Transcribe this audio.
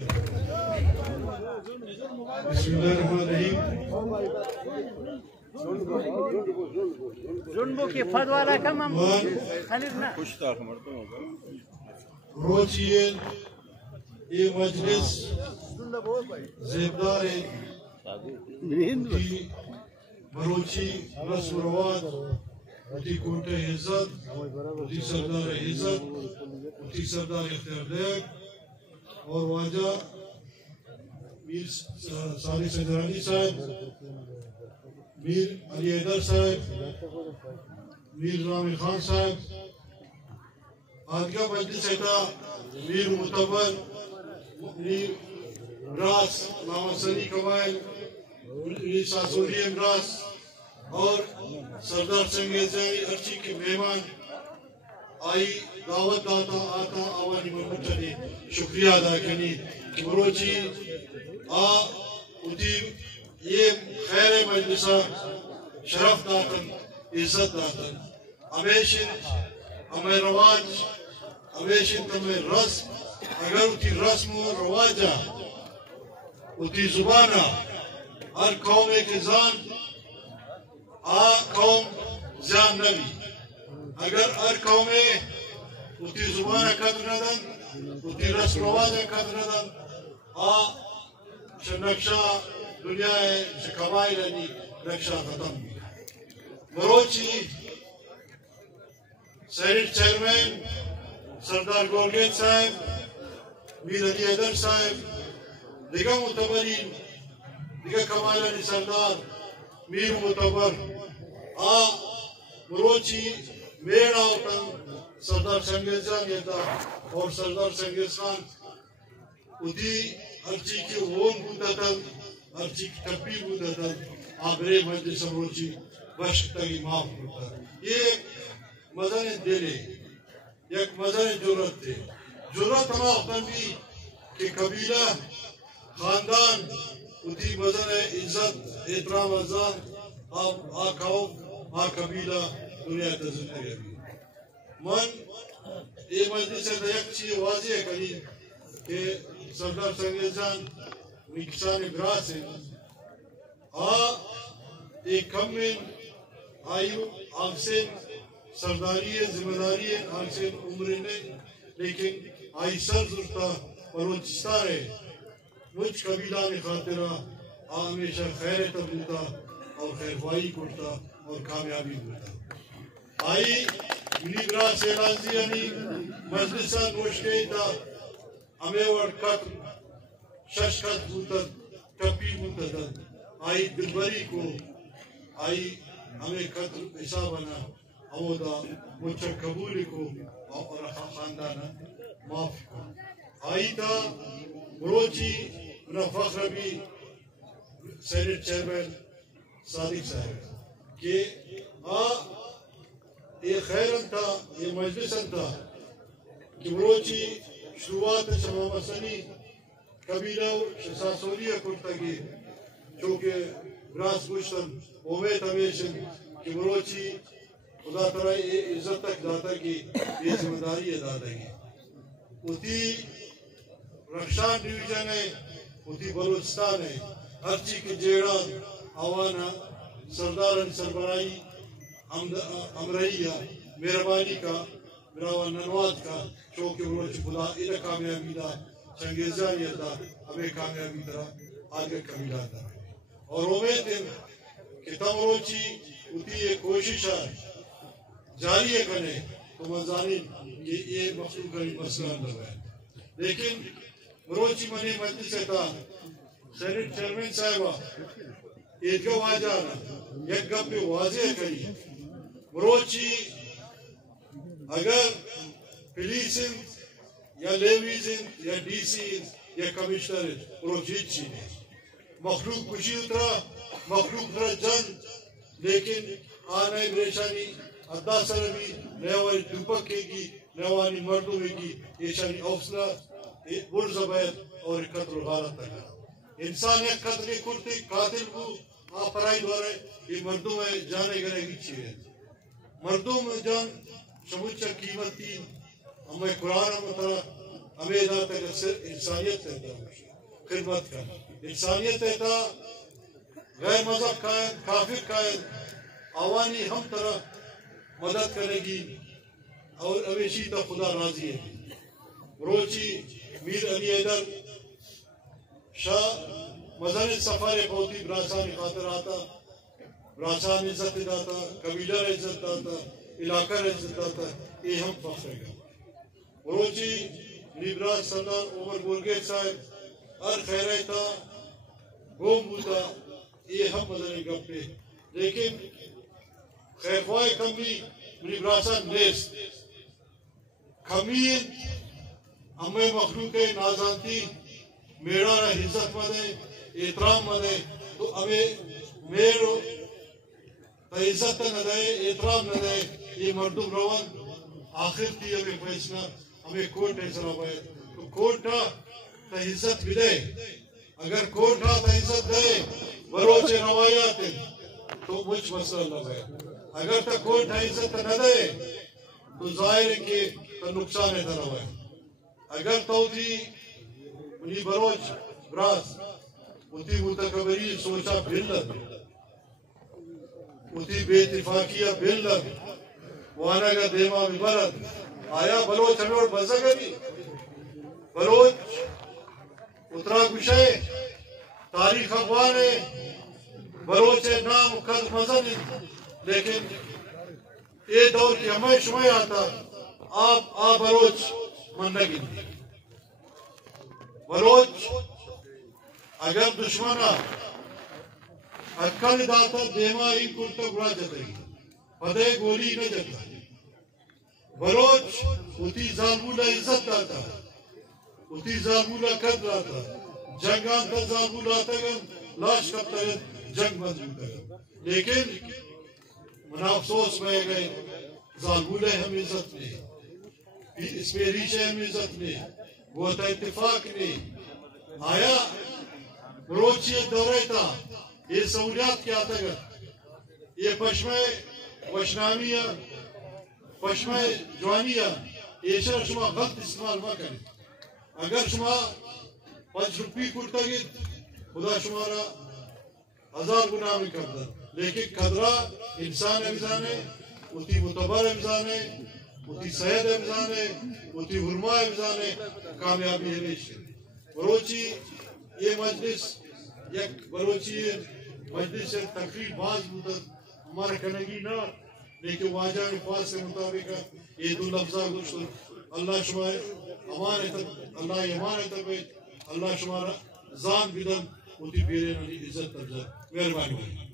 بسم الله الرحمن الرحیم. روچین یہ مجلس زیبدار کی بروچی رسم و رواج اتی کوٹ عزت اتی سردار عزت اتی سردار اختیار بیگ اور واجہ میر صالح سجرانی صاحب، میر علی حیدر صاحب، میر رامل خان صاحب، آدھگا مجلس ایتا میر متبر، میر راس محمد سنی قبائل، میر ساسولی امراس اور سردار سنگیزانی ارچی کے مہمان آئی دعوت داتا آتا آوانی مرمچہ نے شکریہ ادا کرنی کہ بروچی اتی یہ خیر مجلسہ شرف داتن عزت داتن ہمیشن ہمیں رواج ہمیشن تمہیں رسم اگر اتی رسم و رواجہ اتی زبانہ ہر قوم ایک زان قوم زیان نبی اگر ہر قوم اتی زبانہ قدر ندن اتی رسم رواجہ قدر ندن نقشہ دنیا ہے قبائل یعنی نقشہ ختم بروچی سینٹ چیئرمین سردار گولگیت صاحب، میر علی حیدر صاحب، دیگر متبرین دیگر کمالانی سردار میر متبر بروچی میڑا اوٹن سردار سنگیز جان یدہ اور سردار سنگیز خان اتی ارچی کی غون بودتن ارچی کی ٹپی بودتن آبرے مجلس بروچی بشک تگی معاف ہوتا یہ ایک مدن دلے یک مدن جرت دے جرت ہم اختن بھی کہ قبیلہ خاندان اتی مدن عزت احترام ازان قوم قبیلہ دنیا تزندگی من یہ مجلس یک چیز واضح کریں کہ سردار سنگیز جان کسان گراس ہیں ایک کم میں آئیو آنکسین سرداری ہے ذمہ داری ہے آنکسین عمرے نہیں لیکن آئی سر زرتا بلوچستان ہے مجھ قبیلہ نے خاطرہ ہمیشہ خیر تبلیتا اور خیر خواہی کرتا اور کامیابی کرتا آئی منی گراس اعلانزی یعنی مجلسہ نوشکے تا ہمیں وڑکت ششکت بوتت ٹپی بوتت آئی دلبری کو آئی ہمیں قدر حسابنا اودا مچھر قبولی کو اور خاندانا معافی کو آئی تا بروچی انہا فخر بھی سینٹ چیئرمین صادق صاحب کہ یہ خیرن تھا یہ مجلسن تھا کہ بروچی شروعات شما مسنی قبیلہ ساسولیہ کرتگی چونکہ گراس گوشتن امید ہمیشن کہ بروچی خدا تعالی عزت تک داتا کی یہ ذمہ داری ادا دیں اتی رخشان ڈویژن ہے اتی بلوچستان ہے ہر چیز کے جیڑا آوانا سردارن سربراہی امرہیہ مہربانی کا براوا ننواد کا چونکہ بروچ خدا ادھا کامیابی دا چنگیزانی دا ہمیں کامیابی دا آگے قبیلہ دا اور امید ہے کہ تم بروچی اتی یہ کوشش ہے جاری ہے کرنے تو مزانین یہ مخلوق کا مسئلہ لگا ہے لیکن بروچی منی مجلس تھا سینٹ چیئرمین صاحبہ ایدگاہ واجانا یک گپ پہ واضح کری بروچی اگر پولیسن یا لیویزن یا ڈی سی یا کمشنر بروچی چیز مخلوق کشی اترا مخلوق اترا جن لیکن آنے بریشانی ادھا سر بھی نیوانی دوپک کے گی نیوانی مردوں میں گی ایشانی اوفسلہ برز بیت اور قتل غارت تک انسان ایک قتل کرتے قاتل کو آپ پرائی دوارے یہ مردوں میں جانے گرے گی چیز مردوں میں جان شموچہ قیمت تین ہمیں قرآن مطلع ہمیں نہ تک انسانیت رہتا خدمت کا انسانیت رہتا غیر مذہب قائد کافر قائد عوانی ہم طرح مدد کرے گی اور اویشی تا خدا راضی ہے روچی میر علی حیدر شاہ مظہر سفر پوتی براسان خاطر آتا براسان عزت داتا قبیلہ عزت داتا علاقہ عزت داتا یہ ہم فخر گا روچی لیبراج سردار عمر گورگیٹ صاحب ار خیرہ تا گوم بوتا یہ ہم مظہر گپے لیکن خیرخواہ کمی لیبراسان نیست کمین ہمیں مخلوق نازانتی میرا عزت مدے احترام مدے تو ہمیں میرو عزت نہ دے احترام نہ دے یہ مردم روان آخر تھی ہمیں فیصلہ ہمیں کوٹ ایسا ہوئے تو کوٹ تا عزت بھی دے اگر کوٹ تا عزت دے بروچے روایات تو مجھ مسئلہ نہ ہے اگر تا کوٹ عزت نہ دے تو ظاہر ہے کہ تا نقصان ہے تا روائے اگر تو تھی انہی بروچ براس اتی متکبری سوچا بلد اتی بے اتفاقیہ بلد وانا کا دیما ببرد آیا بلوچ ہمیں اور بزگری بلوچ اترا گشے تاریخ افغان ہے بلوچ نام قد مزن لیکن یہ دور کی ہمیں شمع آتا آپ بلوچ منگی بلوچ اگر دشمنہ اکل داتا دیما ہی کرتا گڑا جاتا گی پدے گولی نہ جاتا بلوچ اتی ظالمولہ عزت داتا اتی ظالمولہ قد داتا جنگان تا ظالمولہ آتا گا لاش کرتا گا جنگ مضبوط ہے لیکن منافسوس میں گئے ظالمولہ ہم عزت نہیں اس میں ریشہ ہم عزت نہیں وہ تا اتفاق نہیں آیا بلوچیت دورے تا یہ سہولیات کیا تھا گا یہ پشمہ وشنامیہ پشمہ جوانیہ یہ شما غلط استعمال ماں کریں اگر شما 5 روپی کرتا گی خدا شمارا 1000 گناہ میں کرتا لیکن قدرہ انسان امزانے اتی متبر امزانے اتی سید امزانے اتی حرمہ امزانے کامیابی ہے نیشن بلوچی یہ مجلس یک بلوچی مجلس تقریب باز مدد ہمارا کنگی نہ لیکن واجہ فاظ سے مطابق یہ دو لفظہ گشت اللہ شمائے امان اللہ امان تبیت اللہ شمارا زان بدن اتی پیرے نلی عزت تبزہ مہربانی